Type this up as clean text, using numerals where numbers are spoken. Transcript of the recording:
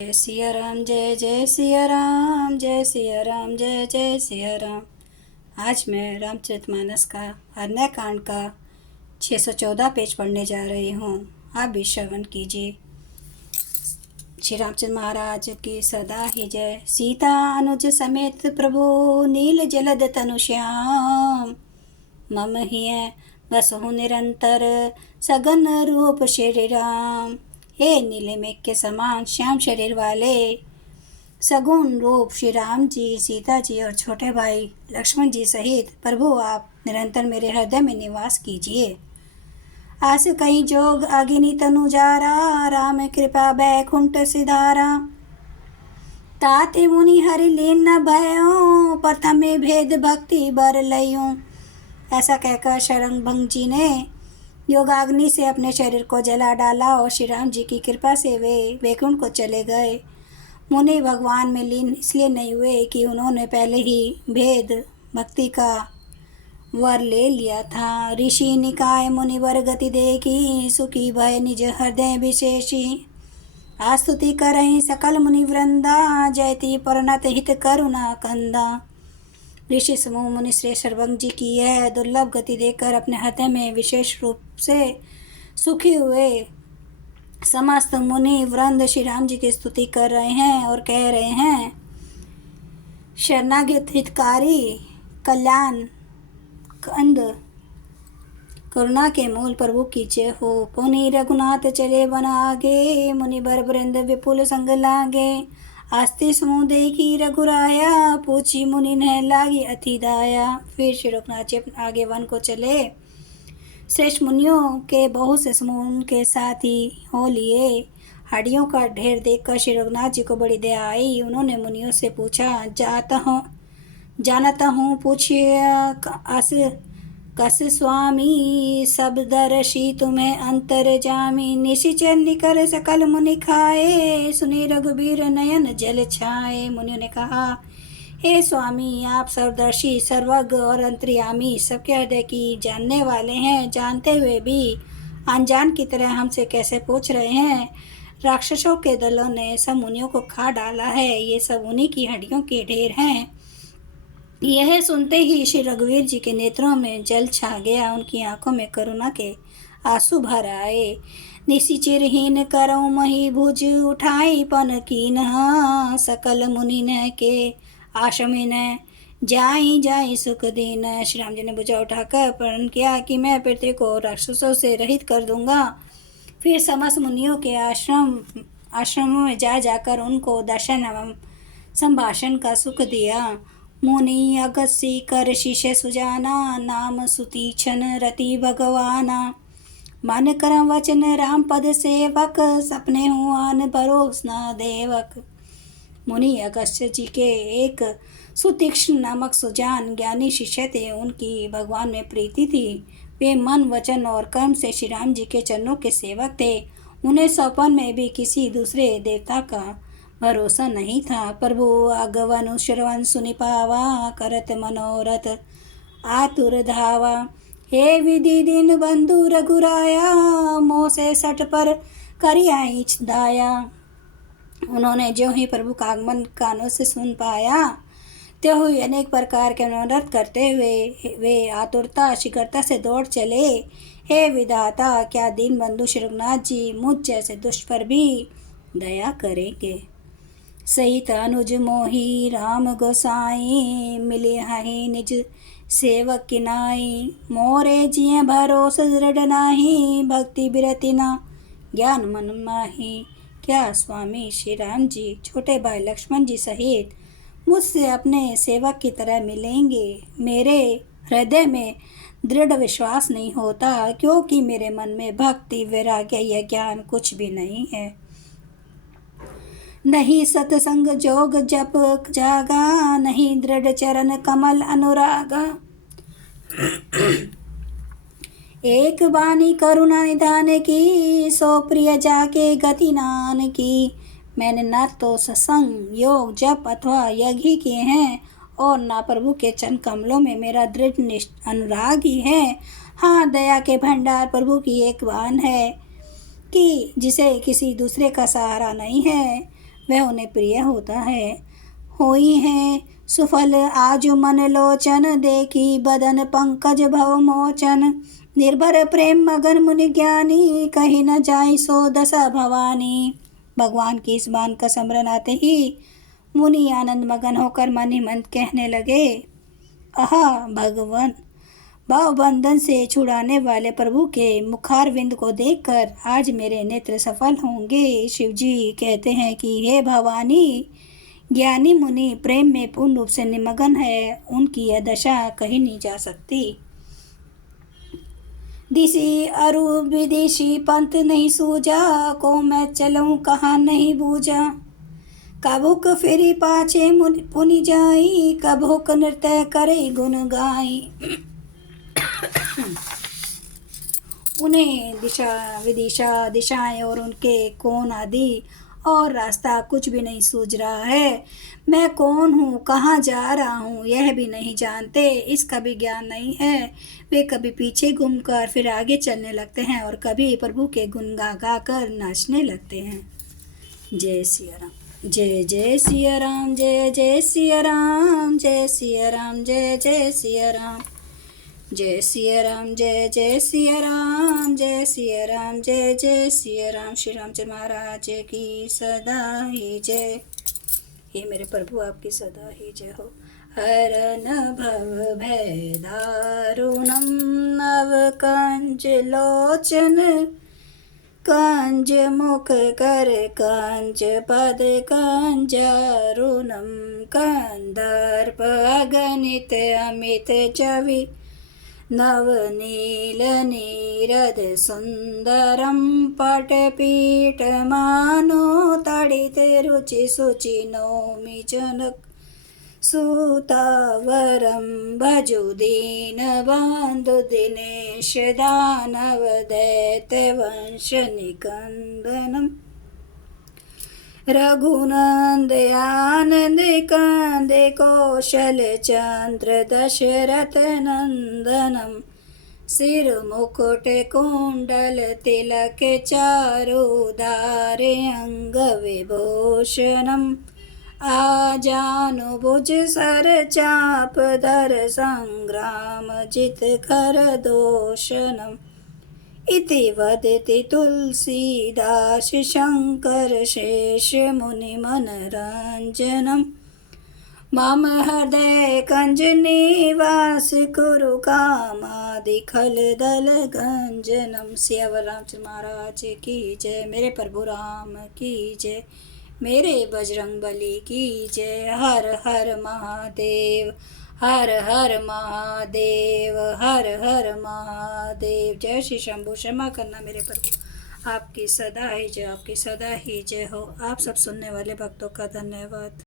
जय सिया राम, जय जय सिया राम, जय सिया राम, जय जय सिया राम। आज मैं रामचरितमानस का अरण्य कांड का 614 पेज पढ़ने जा रही हूँ। आप भी श्रवण कीजिए। श्री रामचंद्र महाराज की सदा ही जय। सीता अनुज समेत प्रभु नील जलद तनु श्याम, मम हिय बसहु निरंतर सगन रूप श्री राम। हे नीले मेघ के समान श्याम शरीर वाले सगुण रूप श्री राम जी, सीता जी और छोटे भाई लक्ष्मण जी सहित प्रभु आप निरंतर मेरे हृदय में निवास कीजिए। आस कहीं जोग अगिनी तनु जारा, राम कृपा बैकुंठ सिधारा। ताते मुनि हरि लीन न भयो, प्रथमे भेद भक्ति बर लयूं। ऐसा कहकर शरंगभंग जी ने योगाग्नि से अपने शरीर को जला डाला और श्री राम जी की कृपा से वे वैकुंठ को चले गए। मुनि भगवान में लीन इसलिए नहीं हुए कि उन्होंने पहले ही भेद भक्ति का वर ले लिया था। ऋषि निकाय मुनि वर गति देखी, सुखी भय निज हृदय विशेषी। आस्तुति करहि सकल मुनि वृंदा, जयति परनत हित करुणा कंदा। ऋषि समूह मुनि श्रेष्ठ शरभंग जी की यह दुर्लभ गति देखकर अपने हृदय में विशेष रूप से सुखी हुए समस्त मुनि वृंद श्री राम जी की स्तुति कर रहे हैं और कह रहे हैं, शरणागत हितकारी कल्याण कंद करुणा के मूल प्रभु की जय हो। पुनि रघुनाथ चले वन आगे, मुनि बर वृंद विपुल संग लागे। आस्ते समूह देखी रघुराया, पूछी मुनि ने लागी अति दाया। फिर श्री रघुनाथ जी आगे वन को चले। श्रेष्ठ मुनियों के बहुत से समूह उनके साथ ही हो लिए। हड्डियों का ढेर देखकर श्री रघुनाथ जी को बड़ी दया आई। उन्होंने मुनियों से पूछा, जानता हूँ पूछिए कस स्वामी, सब दर्शी तुम्हें अंतर जामी। निशिचर निकर सकल मुनि खाए, सुनी रघुबीर नयन जल छाए। मुनियों ने कहा, हे स्वामी, आप सर्वदर्शी सर्वज्ञ और अंतर्यामी सबके हृदय की जानने वाले हैं। जानते हुए भी अनजान की तरह हमसे कैसे पूछ रहे हैं। राक्षसों के दलों ने सब मुनियों को खा डाला है, ये सब उन्हीं की हड्डियों के ढेर हैं। यह सुनते ही श्री रघुवीर जी के नेत्रों में जल छा गया, उनकी आंखों में करुणा के आंसू भर आए। निशिचिरहीन करऊं मही भुज, उठाई पन कीन सकल मुनि न के आश्रमिन। जाई जाई सुख दीन। श्री राम जी ने भुजा उठाकर प्रण किया कि मैं पृथ्वी को राक्षसों से रहित कर दूंगा। फिर समस्त मुनियों के आश्रमों में जाकर उनको दर्शन एवं संभाषण का सुख दिया। मुनि अगस्सी कर शिष्य सुजाना, नाम सुतीक्षण रति भगवाना। मन करम वचन राम पद सेवक, सपने हुआन भरोसना देवक। मुनि अगस्त्य जी के एक सुतीक्ष्ण नामक सुजान ज्ञानी शिष्य थे। उनकी भगवान में प्रीति थी। वे मन वचन और कर्म से श्री राम जी के चरणों के सेवक थे। उन्हें स्वप्न में भी किसी दूसरे देवता का भरोसा नहीं था। प्रभु आगवन श्रवण सुनि पावा, करत मनोरथ आतुर धावा। हे विधि दिन बंधु रघुराया, मोह से सट पर करियाई दाया। उन्होंने जो ही प्रभु का आगमन कानों से सुन पाया, त्यों ही अनेक प्रकार के मनोरथ करते हुए वे आतुरता शीघ्रता से दौड़ चले। हे विधाता, क्या दीन बंधु श्री रघुनाथ जी मुझ जैसे दुष्ट पर भी दया करेंगे। सहित अनुज मोही राम गोसाई, मिले हहि निज सेवक किनाई। मोरे जिय भरोस दृढ़ नाही, भक्ति बिरति ना ज्ञान मन माही। क्या स्वामी श्री राम जी छोटे भाई लक्ष्मण जी सहित मुझसे अपने सेवक की तरह मिलेंगे। मेरे हृदय में दृढ़ विश्वास नहीं होता, क्योंकि मेरे मन में भक्ति वैराग्य या ज्ञान कुछ भी नहीं है। नहीं सतसंग जोग जप जागा, नहीं दृढ़ चरण कमल अनुरागा। एक बानी करुणा निधान की, सो प्रिय जाके गति नान की। मैंने न तो सत्संग योग जप अथवा यज्ञ किए हैं, और न प्रभु के चरण कमलों में मेरा दृढ़ अनुराग ही है। हाँ, दया के भंडार प्रभु की एक बान है कि जिसे किसी दूसरे का सहारा नहीं है। वह उन्हें प्रिय होता है। होई है सुफल आजु मन लोचन, देखी बदन पंकज भव मोचन। निर्भर प्रेम मगन मुनि ज्ञानी, कही न जाई सो दशा भवानी। भगवान की इस बात का स्मरण आते ही मुनि आनंद मगन होकर मन ही मन कहने लगे, आहा भगवान, भाव बंधन से छुड़ाने वाले प्रभु के मुखारविंद को देखकर आज मेरे नेत्र सफल होंगे। शिव जी कहते हैं कि हे भवानी, ज्ञानी मुनि प्रेम में पूर्ण रूप से निमग्न है, उनकी यह दशा कहीं नहीं जा सकती। दिशी अरु विदेशी पंथ नहीं सूझा, को मैं चलूं कहाँ नहीं बूझा। कभुक फिरी पाछे पुनि जाई, कभुक नृत्य करे गुण गाई। उन्हें दिशा विदिशा, दिशाएं और उनके कोण आदि और रास्ता कुछ भी नहीं सूझ रहा है। मैं कौन हूँ, कहाँ जा रहा हूँ, यह भी नहीं जानते, इसका भी ज्ञान नहीं है। वे कभी पीछे घूमकर फिर आगे चलने लगते हैं और कभी प्रभु के गुण गा गा कर नाचने लगते हैं। जय सिया राम। जय जय सिया राम, जय जय सिया राम, जय सिया राम, जय जय सिया राम। जय सिया राम, जय जय सिया राम, जय सिया राम, जय जय सिया राम। श्री रामचंद्र महाराज की सदा ही जय। हे मेरे प्रभु, आपकी सदा ही जय हो। हरन भव भय दारुणम, नव कंज लोचन, कंज मुख कर कंज पद कंजारुणम। कंदर्प अगणित अमित चवि, नवनील नीरद सुंदरम। पटपीठ मानो तड़ित रुचि सुचि, नौमि जनक सुतावरम। भजु दीन बंधु दिनेश, दानव दैत्य वंश निकंदनम। रघुनंद आनंद कंद, कौशल चंद्र दशरथ नंदनम। सिर मुकुट कुंडल तिलक, चारु धारे अंग विभूषणम। आजानु भुज सर चाप धर, संग्राम जित कर दोषणम। इति वदति तुलसीदास, शंकर शेष मुनि मनरंजनम। मम हृदय कंज निवास, कुरु कामादि खल दल गंजनम। सियावर रामचंद्र महाराज की जय। मेरे प्रभु राम की जय। मेरे बजरंग बली की जय। हर हर महादेव, हर हर महादेव, हर हर महादेव। जय श्री शंभु। क्षमा करना मेरे प्रभु, आपकी सदा ही जय, आपकी सदा ही जय हो। आप सब सुनने वाले भक्तों का धन्यवाद।